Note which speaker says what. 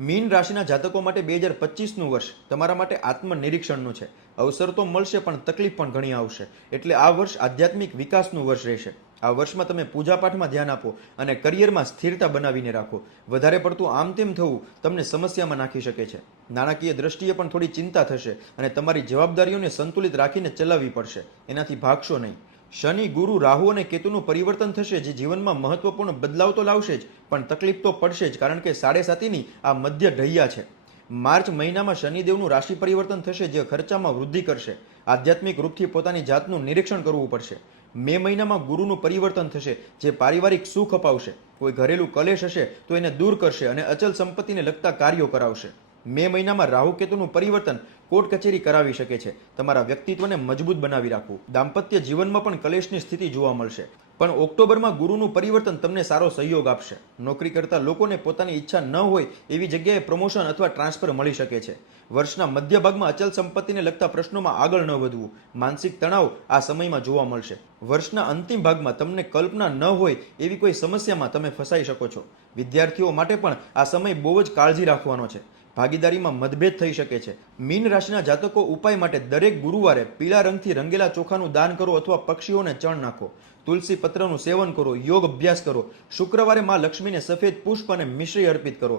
Speaker 1: Mean રાશિના જાતકો માટે બે હજાર પચીસનું વર્ષ તમારા માટે આત્મનિરીક્ષણનું છે. અવસર તો મળશે પણ તકલીફ પણ ઘણી આવશે. એટલે આ વર્ષ આધ્યાત્મિક વિકાસનું વર્ષ રહેશે. આ વર્ષમાં તમે પૂજાપાઠમાં ધ્યાન આપો અને કરિયરમાં સ્થિરતા બનાવીને રાખો. વધારે પડતું આમ તેમ થવું તમને સમસ્યામાં નાખી શકે છે. નાણાકીય દ્રષ્ટિએ પણ થોડી ચિંતા થશે અને તમારી જવાબદારીઓને સંતુલિત રાખીને ચલાવવી પડશે. એનાથી ભાગશો નહીં. શનિ, ગુરુ, રાહુ અને કેતુનું પરિવર્તન થશે જે જીવનમાં મહત્વપૂર્ણ બદલાવ તો લાવશે જ, પણ તકલીફ તો પડશે જ, કારણ કે સાડે સાતીની આ મધ્ય ઢૈયા છે. માર્ચ મહિનામાં શનિદેવનું રાશિ પરિવર્તન થશે જે ખર્ચામાં વૃદ્ધિ કરશે. આધ્યાત્મિક રૂપથી પોતાની જાતનું નિરીક્ષણ કરવું પડશે. મે મહિનામાં ગુરુનું પરિવર્તન થશે જે પારિવારિક સુખ અપાવશે. કોઈ ઘરેલું કલેશ હશે તો એને દૂર કરશે અને અચલ સંપત્તિને લગતા કાર્યો કરાવશે. મે મહિનામાં રાહુ કેતુનું પરિવર્તન કોર્ટ કચેરી કરાવી શકે છે. તમારા વ્યક્તિત્વને મજબૂત બનાવી રાખવું. દાંપત્ય જીવનમાં પણ કલેશની સ્થિતિ જોવા મળશે. પણ ઓક્ટોબરમાં ગુરુનું પરિવર્તન તમને સારો સહયોગ આપશે. નોકરી કરતા લોકોને પોતાની ઈચ્છા ન હોય એવી જગ્યાએ પ્રમોશન અથવા ટ્રાન્સફર મળી શકે છે. વર્ષના મધ્ય ભાગમાં અચલ સંપત્તિને લગતા પ્રશ્નોમાં આગળ ન વધવું. માનસિક તણાવ આ સમયમાં જોવા મળશે. વર્ષના અંતિમ ભાગમાં તમને કલ્પના ન હોય એવી કોઈ સમસ્યામાં તમે ફસાઈ શકો છો. વિદ્યાર્થીઓ માટે પણ આ સમય બહુ જ કાળજી રાખવાનો છે. ભાગીદારીમાં મતભેદ થઈ શકે છે. મીન રાશિના જાતકો ઉપાય માટે દરેક ગુરુવારે પીળા રંગથી રંગેલા ચોખાનું દાન કરો અથવા પક્ષીઓને ચણ નાખો. તુલસી પત્રનું સેવન કરો, યોગ અભ્યાસ કરો. શુક્રવારે માં લક્ષ્મીને સફેદ પુષ્પ અને મિશ્રી અર્પિત કરો.